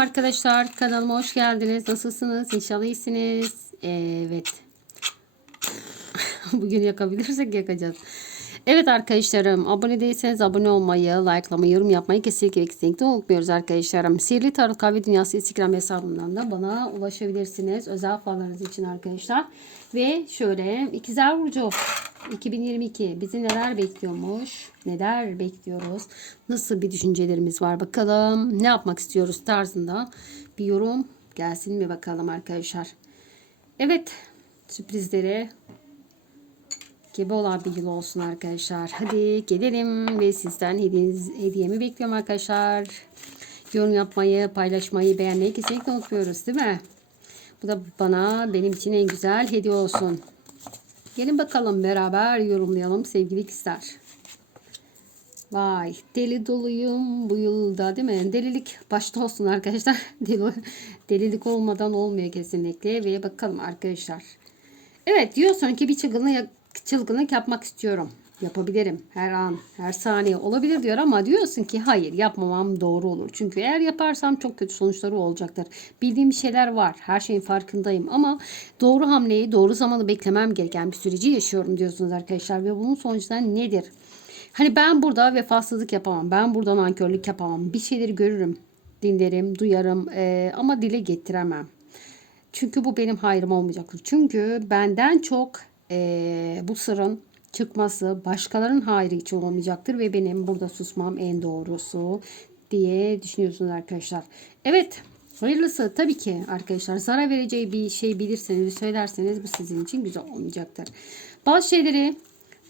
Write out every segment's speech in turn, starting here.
arkadaşlar. Kanalıma hoş geldiniz. Nasılsınız? İnşallah iyisiniz. Evet. Bugün yakabilirsek yakacağız. Evet arkadaşlarım abone değilseniz abone olmayı, likelamayı, yorum yapmayı kesinlikle kesinlikle unutmuyoruz arkadaşlarım. Sihirli Tarot Kahve Dünyası Instagram hesabından da bana ulaşabilirsiniz. Özel fallarınız için arkadaşlar. Ve şöyle ikizler Burcu 2022 bizi neler bekliyormuş? Neler bekliyoruz? Nasıl bir düşüncelerimiz var bakalım? Ne yapmak istiyoruz tarzında bir yorum gelsin mi bakalım arkadaşlar. Evet sürprizlere gibi olan bir yıl olsun arkadaşlar. Hadi gelelim ve sizden hediyeniz, hediyemi bekliyorum arkadaşlar. Yorum yapmayı, paylaşmayı, beğenmeyi kesinlikle unutmuyoruz değil mi? Bu da bana benim için en güzel hediye olsun. Gelin bakalım beraber yorumlayalım sevgili kızlar. Vay deli doluyum bu yılda değil mi? Delilik başta olsun arkadaşlar. Deli, delilik olmadan olmuyor kesinlikle. Ve bakalım arkadaşlar. Evet diyorsun ki bir çılgınlık, çılgınlık yapmak istiyorum. Yapabilirim her an, her saniye olabilir diyor ama diyorsun ki hayır yapmamam doğru olur. Çünkü eğer yaparsam çok kötü sonuçları olacaktır. Bildiğim şeyler var. Her şeyin farkındayım ama doğru hamleyi doğru zamanı beklemem gereken bir süreci yaşıyorum diyorsunuz arkadaşlar. Ve bunun sonuçları nedir? Hani ben burada vefasızlık yapamam. Ben burada nankörlük yapamam. Bir şeyleri görürüm, dinlerim, duyarım ee, ama dile getiremem. Çünkü bu benim hayrım olmayacaktır. Çünkü benden çok ee, bu sırrın çıkması başkalarının hayrı için olmayacaktır ve benim burada susmam en doğrusu diye düşünüyorsunuz arkadaşlar. Evet hayırlısı tabii ki arkadaşlar zarar vereceği bir şey bilirseniz söylerseniz bu sizin için güzel olmayacaktır. Bazı şeyleri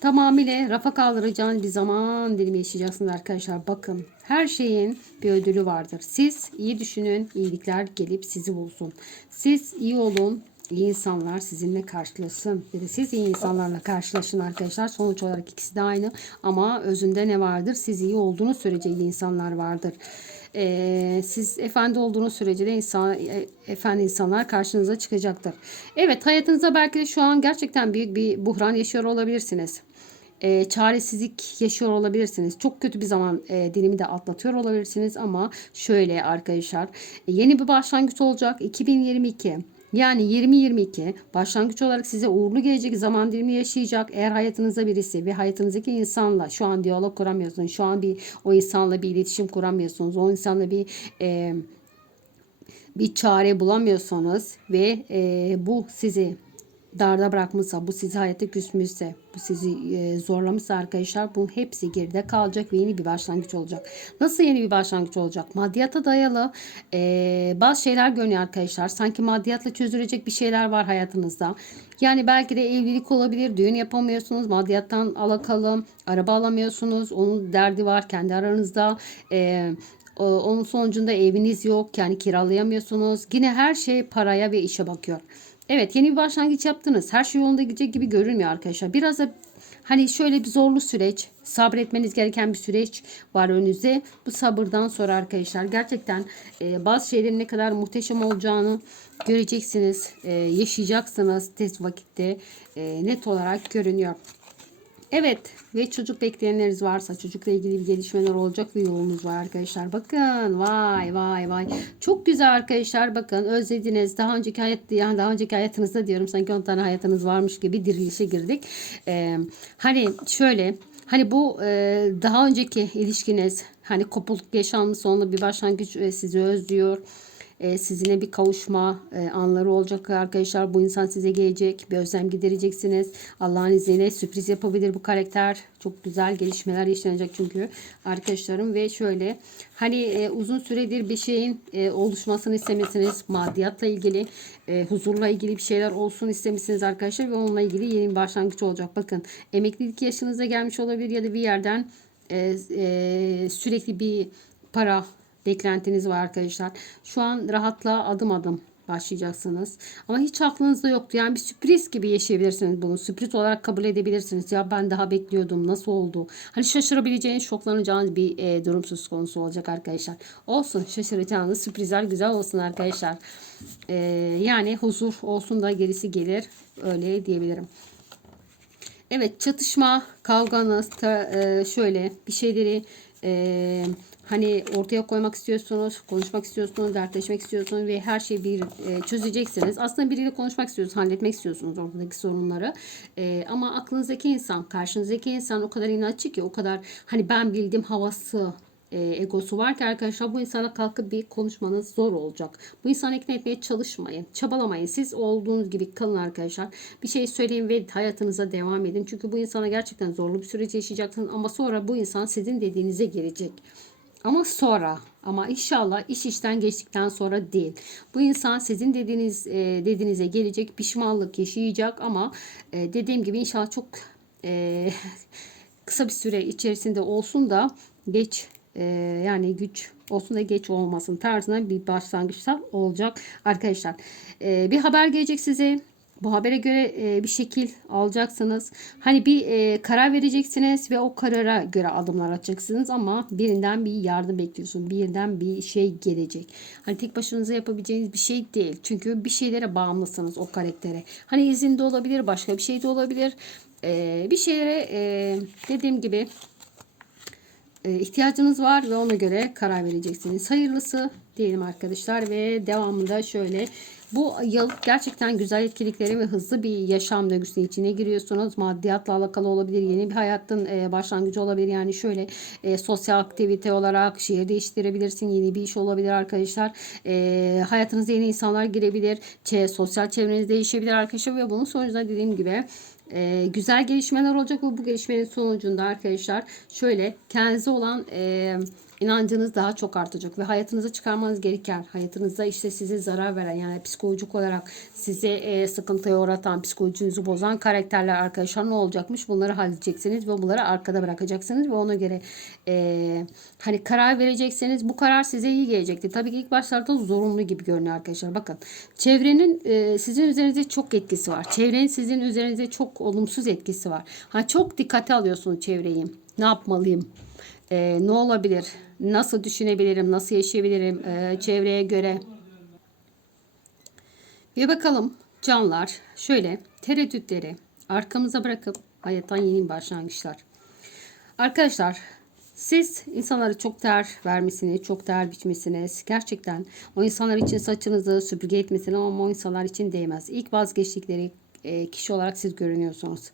tamamıyla rafa kaldıracağınız bir zaman dilimi yaşayacaksınız arkadaşlar. Bakın her şeyin bir ödülü vardır. Siz iyi düşünün, iyilikler gelip sizi bulsun. Siz iyi olun, iyi insanlar sizinle karşılaşsın. Ya da siz iyi insanlarla karşılaşın arkadaşlar. Sonuç olarak ikisi de aynı ama özünde ne vardır? Siz iyi olduğunuz sürece iyi insanlar vardır. Ee, siz efendi olduğunuz sürece de insan, e, efendi insanlar karşınıza çıkacaktır. Evet hayatınızda belki de şu an gerçekten büyük bir buhran yaşıyor olabilirsiniz e, çaresizlik yaşıyor olabilirsiniz. Çok kötü bir zaman e, dilimi de atlatıyor olabilirsiniz ama şöyle arkadaşlar yeni bir başlangıç olacak 2022. Yani 2022 başlangıç olarak size uğurlu gelecek zaman dilimi yaşayacak. Eğer hayatınızda birisi ve hayatınızdaki insanla şu an diyalog kuramıyorsunuz. Şu an bir o insanla bir iletişim kuramıyorsunuz. O insanla bir e, bir çare bulamıyorsanız ve e, bu sizi darda bırakmışsa, bu sizi hayata küsmüşse, bu sizi e, zorlamışsa arkadaşlar bunun hepsi geride kalacak ve yeni bir başlangıç olacak. Nasıl yeni bir başlangıç olacak? Maddiyata dayalı e, bazı şeyler görünüyor arkadaşlar. Sanki maddiyatla çözülecek bir şeyler var hayatınızda. Yani belki de evlilik olabilir, düğün yapamıyorsunuz, maddiyattan alakalı, araba alamıyorsunuz, onun derdi var kendi aranızda. E, onun sonucunda eviniz yok yani kiralayamıyorsunuz. Yine her şey paraya ve işe bakıyor. Evet yeni bir başlangıç yaptınız. Her şey yolunda gidecek gibi görünmüyor arkadaşlar. Biraz da hani şöyle bir zorlu süreç, sabretmeniz gereken bir süreç var önünüzde. Bu sabırdan sonra arkadaşlar gerçekten e, bazı şeylerin ne kadar muhteşem olacağını göreceksiniz, e, yaşayacaksınız tez vakitte e, net olarak görünüyor. Evet ve çocuk bekleyenleriniz varsa çocukla ilgili bir gelişmeler olacak bir yolunuz var arkadaşlar. Bakın vay vay vay. Çok güzel arkadaşlar bakın özlediniz. Daha önceki hayat yani daha önceki hayatınızda diyorum sanki 10 tane hayatınız varmış gibi dirilişe girdik. Ee, hani şöyle Hani bu e, daha önceki ilişkiniz hani kopukluk yaşandı sonra bir başlangıç e, sizi özlüyor e, sizinle bir kavuşma e, anları olacak arkadaşlar. Bu insan size gelecek. Bir özlem gidereceksiniz. Allah'ın izniyle sürpriz yapabilir bu karakter. Çok güzel gelişmeler yaşanacak çünkü arkadaşlarım ve şöyle hani e, uzun süredir bir şeyin e, oluşmasını istemişsiniz. Maddiyatla ilgili, e, huzurla ilgili bir şeyler olsun istemişsiniz arkadaşlar ve onunla ilgili yeni bir başlangıç olacak. Bakın emeklilik yaşınıza gelmiş olabilir ya da bir yerden e, e, sürekli bir para beklentiniz var arkadaşlar. Şu an rahatla adım adım başlayacaksınız. Ama hiç aklınızda yoktu. Yani bir sürpriz gibi yaşayabilirsiniz bunu. Sürpriz olarak kabul edebilirsiniz. Ya ben daha bekliyordum. Nasıl oldu? Hani şaşırabileceğiniz, şoklanacağınız bir e, durum söz konusu olacak arkadaşlar. Olsun. Şaşıracağınız sürprizler güzel olsun arkadaşlar. E, yani huzur olsun da gerisi gelir. Öyle diyebilirim. Evet çatışma, kavganız, ta, e, şöyle bir şeyleri e, hani ortaya koymak istiyorsunuz, konuşmak istiyorsunuz, dertleşmek istiyorsunuz ve her şeyi bir e, çözeceksiniz. Aslında biriyle konuşmak istiyorsunuz, halletmek istiyorsunuz oradaki sorunları. E, ama aklınızdaki insan, karşınızdaki insan o kadar inatçı ki, o kadar hani ben bildim havası e, egosu var ki arkadaşlar bu insana kalkıp bir konuşmanız zor olacak. Bu insanı ikna etmeye çalışmayın. Çabalamayın. Siz olduğunuz gibi kalın arkadaşlar. Bir şey söyleyin ve hayatınıza devam edin. Çünkü bu insana gerçekten zorlu bir süreç yaşayacaksınız. Ama sonra bu insan sizin dediğinize gelecek. Ama sonra ama inşallah iş işten geçtikten sonra değil. Bu insan sizin dediğiniz e, dediğinize gelecek pişmanlık yaşayacak ama e, dediğim gibi inşallah çok e, kısa bir süre içerisinde olsun da geç e, yani güç olsun da geç olmasın tarzına bir başlangıçta olacak arkadaşlar. E, bir haber gelecek size. Bu habere göre e, bir şekil alacaksınız. Hani bir e, karar vereceksiniz ve o karara göre adımlar atacaksınız ama birinden bir yardım bekliyorsun. Birinden bir şey gelecek. Hani tek başınıza yapabileceğiniz bir şey değil. Çünkü bir şeylere bağımlısınız o karaktere. Hani izin de olabilir, başka bir şey de olabilir. E, bir şeylere e, dediğim gibi ihtiyacınız var ve ona göre karar vereceksiniz. Hayırlısı diyelim arkadaşlar ve devamında şöyle bu yıl gerçekten güzel etkilikleri ve hızlı bir yaşam döngüsünün içine giriyorsunuz. Maddiyatla alakalı olabilir, yeni bir hayatın e, başlangıcı olabilir. Yani şöyle e, sosyal aktivite olarak şehir değiştirebilirsin, yeni bir iş olabilir arkadaşlar. E, hayatınıza yeni insanlar girebilir, Ç sosyal çevreniz değişebilir arkadaşlar ve bunun sonucunda dediğim gibi e, güzel gelişmeler olacak ve bu gelişmenin sonucunda arkadaşlar şöyle kendinize olan e, inancınız daha çok artacak ve hayatınıza çıkarmanız gereken hayatınızda işte size zarar veren yani psikolojik olarak size e, sıkıntıya uğratan psikolojinizi bozan karakterler arkadaşlar ne olacakmış? Bunları halledeceksiniz ve bunları arkada bırakacaksınız ve ona göre e, hani karar vereceksiniz bu karar size iyi gelecektir. Tabii ki ilk başlarda zorunlu gibi görünüyor arkadaşlar. Bakın çevrenin e, sizin üzerinize çok etkisi var. Çevrenin sizin üzerinize çok olumsuz etkisi var. Ha çok dikkate alıyorsunuz çevreyi. Ne yapmalıyım? Ee, ne olabilir? Nasıl düşünebilirim? Nasıl yaşayabilirim? Ee, çevreye göre. Bir bakalım canlar. Şöyle tereddütleri arkamıza bırakıp hayattan yeni başlangıçlar. Arkadaşlar siz insanlara çok değer vermesini, çok değer biçmesiniz. Gerçekten o insanlar için saçınızı süpürge etmesini ama o insanlar için değmez. İlk vazgeçtikleri e, kişi olarak siz görünüyorsunuz.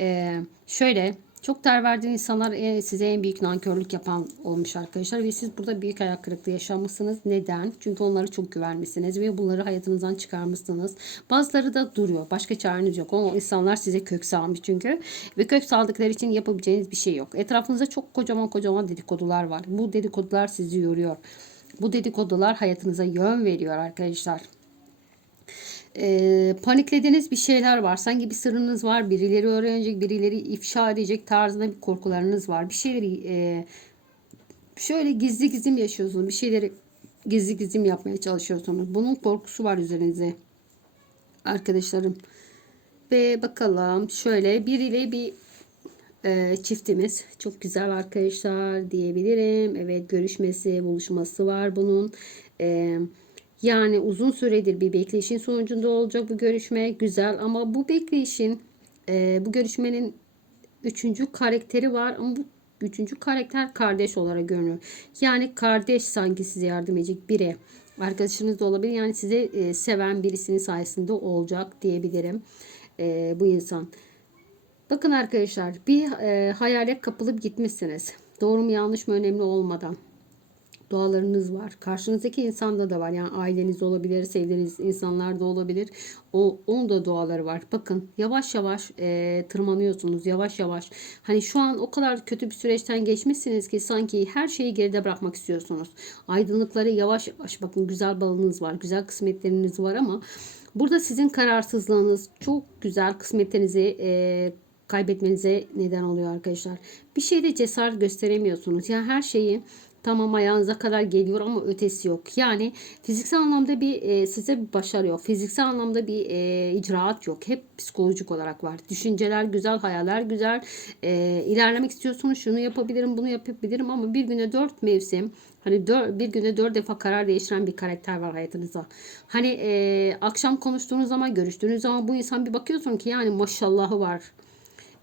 Ee, şöyle çok değer verdiğin insanlar e, size en büyük nankörlük yapan olmuş arkadaşlar. Ve siz burada büyük ayak kırıklığı yaşamışsınız. Neden? Çünkü onlara çok güvenmişsiniz ve bunları hayatınızdan çıkarmışsınız. Bazıları da duruyor. Başka çareniz yok. O insanlar size kök salmış çünkü. Ve kök saldıkları için yapabileceğiniz bir şey yok. Etrafınızda çok kocaman kocaman dedikodular var. Bu dedikodular sizi yoruyor. Bu dedikodular hayatınıza yön veriyor arkadaşlar e, paniklediğiniz bir şeyler var. Sanki bir sırrınız var. Birileri öğrenecek, birileri ifşa edecek tarzında bir korkularınız var. Bir şeyleri e, şöyle gizli gizli yaşıyorsunuz? Bir şeyleri gizli gizli yapmaya çalışıyorsunuz? Bunun korkusu var üzerinize. Arkadaşlarım. Ve bakalım şöyle biriyle bir e, çiftimiz. Çok güzel arkadaşlar diyebilirim. Evet görüşmesi, buluşması var bunun. Eee yani uzun süredir bir bekleyişin sonucunda olacak bu görüşme. Güzel ama bu bekleyişin e, bu görüşmenin üçüncü karakteri var ama bu üçüncü karakter kardeş olarak görünüyor. Yani kardeş sanki size yardım edecek biri. Arkadaşınız da olabilir. Yani size e, seven birisinin sayesinde olacak diyebilirim. E, bu insan. Bakın arkadaşlar bir e, hayale kapılıp gitmişsiniz. Doğru mu yanlış mı önemli olmadan dualarınız var. Karşınızdaki insanda da var. Yani aileniz olabilir, sevdiğiniz insanlar da olabilir. O onun da duaları var. Bakın yavaş yavaş e, tırmanıyorsunuz. Yavaş yavaş. Hani şu an o kadar kötü bir süreçten geçmişsiniz ki sanki her şeyi geride bırakmak istiyorsunuz. Aydınlıkları yavaş yavaş bakın güzel balınız var. Güzel kısmetleriniz var ama burada sizin kararsızlığınız çok güzel kısmetlerinizi e, kaybetmenize neden oluyor arkadaşlar. Bir şeyde cesaret gösteremiyorsunuz. Yani her şeyi Tamam ayağınıza kadar geliyor ama ötesi yok. Yani fiziksel anlamda bir e, size bir başarı yok. Fiziksel anlamda bir e, icraat yok. Hep psikolojik olarak var. Düşünceler güzel, hayaller güzel. E, ilerlemek istiyorsunuz şunu yapabilirim, bunu yapabilirim ama bir güne dört mevsim Hani dör, bir günde dört defa karar değiştiren bir karakter var hayatınızda. Hani e, akşam konuştuğunuz zaman, görüştüğünüz zaman bu insan bir bakıyorsun ki yani maşallahı var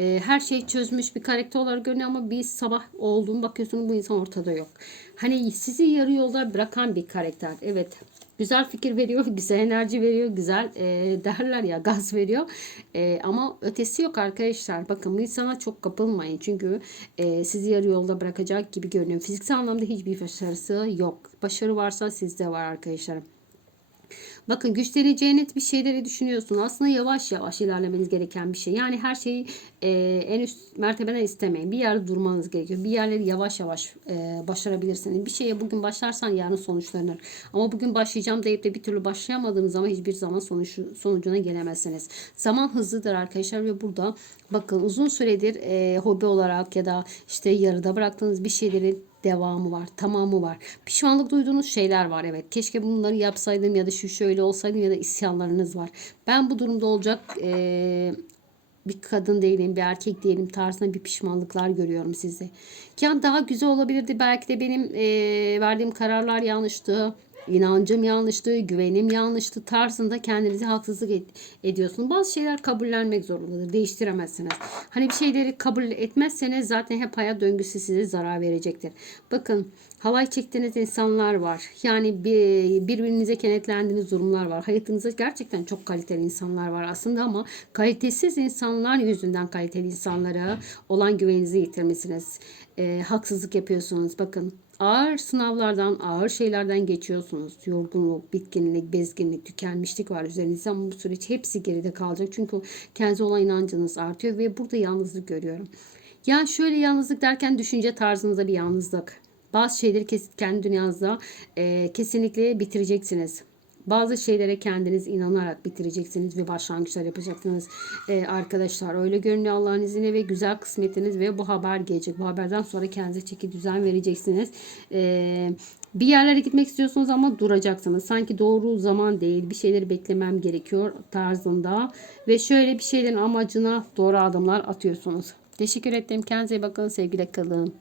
e, her şeyi çözmüş bir karakter olarak görünüyor ama bir sabah olduğunu bakıyorsunuz bu insan ortada yok. Hani sizi yarı yolda bırakan bir karakter. Evet. Güzel fikir veriyor, güzel enerji veriyor, güzel e, derler ya gaz veriyor. E, ama ötesi yok arkadaşlar. Bakın bu insana çok kapılmayın. Çünkü e, sizi yarı yolda bırakacak gibi görünüyor. Fiziksel anlamda hiçbir başarısı yok. Başarı varsa sizde var arkadaşlar. Bakın güçleneceğiniz bir şeyleri düşünüyorsun. Aslında yavaş yavaş ilerlemeniz gereken bir şey. Yani her şeyi e, en üst mertebeden istemeyin. Bir yerde durmanız gerekiyor. Bir yerleri yavaş yavaş e, başarabilirsiniz. Bir şeye bugün başlarsan yarın sonuçlanır. Ama bugün başlayacağım deyip de bir türlü başlayamadığınız zaman hiçbir zaman sonuç, sonucuna gelemezsiniz. Zaman hızlıdır arkadaşlar ve burada bakın uzun süredir e, hobi olarak ya da işte yarıda bıraktığınız bir şeylerin devamı var, tamamı var. Pişmanlık duyduğunuz şeyler var evet. Keşke bunları yapsaydım ya da şu şöyle olsaydım ya da isyanlarınız var. Ben bu durumda olacak eee, bir kadın değilim, bir erkek değilim tarzında bir pişmanlıklar görüyorum sizde. Yani daha güzel olabilirdi. Belki de benim eee, verdiğim kararlar yanlıştı. İnancım yanlıştı, güvenim yanlıştı tarzında kendinize haksızlık ed- ediyorsunuz. Bazı şeyler kabullenmek zorundadır. Değiştiremezsiniz. Hani bir şeyleri kabul etmezseniz zaten hep hayat döngüsü size zarar verecektir. Bakın halay çektiğiniz insanlar var. Yani bir, birbirinize kenetlendiğiniz durumlar var. Hayatınızda gerçekten çok kaliteli insanlar var aslında ama kalitesiz insanlar yüzünden kaliteli insanlara olan güveninizi yitirmişsiniz. Ee, haksızlık yapıyorsunuz. Bakın ağır sınavlardan, ağır şeylerden geçiyorsunuz. Yorgunluk, bitkinlik, bezginlik, tükenmişlik var üzerinizde ama bu süreç hepsi geride kalacak. Çünkü kendinize olan inancınız artıyor ve burada yalnızlık görüyorum. Ya şöyle yalnızlık derken düşünce tarzınızda bir yalnızlık. Bazı şeyleri kendi dünyanızda e, kesinlikle bitireceksiniz. Bazı şeylere kendiniz inanarak bitireceksiniz ve başlangıçlar yapacaksınız e, arkadaşlar. Öyle görünüyor Allah'ın izniyle ve güzel kısmetiniz ve bu haber gelecek. Bu haberden sonra kendinize çeki düzen vereceksiniz. E, bir yerlere gitmek istiyorsunuz ama duracaksınız. Sanki doğru zaman değil bir şeyleri beklemem gerekiyor tarzında. Ve şöyle bir şeylerin amacına doğru adımlar atıyorsunuz. Teşekkür ettim. Kendinize iyi bakın. Sevgiyle kalın.